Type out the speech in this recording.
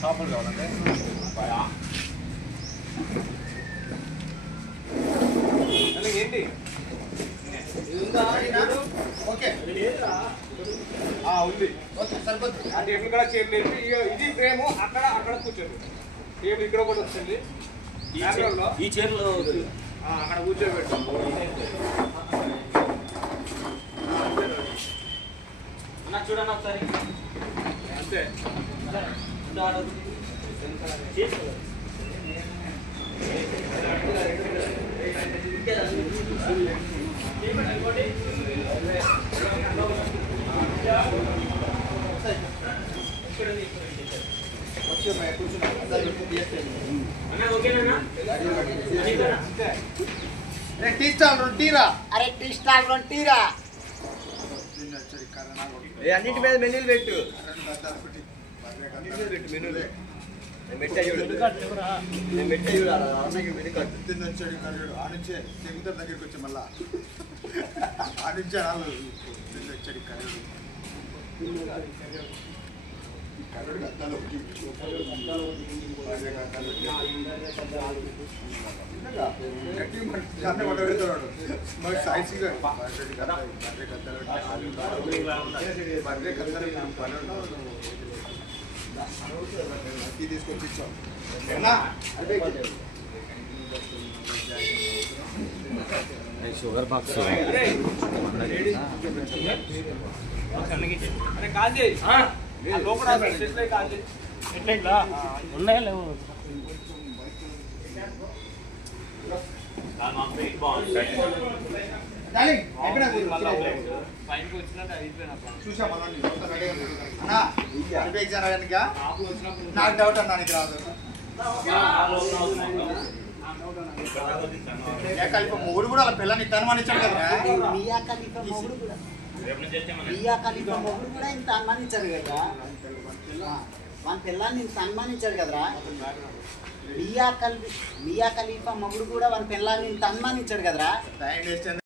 షాపులు కావాలంటే ఏంటి ఓకే ఉంది సరిపోతుంది. ఆ టేబుల్ కూడా చైర్ లేదు. ఇది ఫ్రేము అక్కడ అక్కడ కూర్చోండి. టేబుల్ ఇక్కడ కూడా వస్తుంది. ఈ చైర్లో అక్కడ కూర్చోబెట్టు. అన్న చూడండి ఒకసారి అంతే. టీ స్టాల్ టీరా అరే టీ స్టాల్ టీరా అన్నింటి మీద మెనూలు పెట్టు. దగ్గరికి వచ్చి మళ్ళా ఆడించే వాళ్ళు వచ్చాడు తీసుకొచ్చి ఇచ్చాం. షుగర్ బాక్స్ ఉన్నాయా లేవు? నాకు డౌట్ అన్నా నీకు రాదు. మొగుడు కూడా వాళ్ళ పిల్లని అనుమానించాడు కదా. మియా ఖలీఫా మొగుడు కూడా ఇంత అనుమానించాడు కదా. మన పిల్లాన్ని ఇంత అనుమానించాడు కదరా. మియా ఖలీఫా మొగుడు కూడా మన పిల్లాన్ని ఇంత అనుమానించాడు కదరా.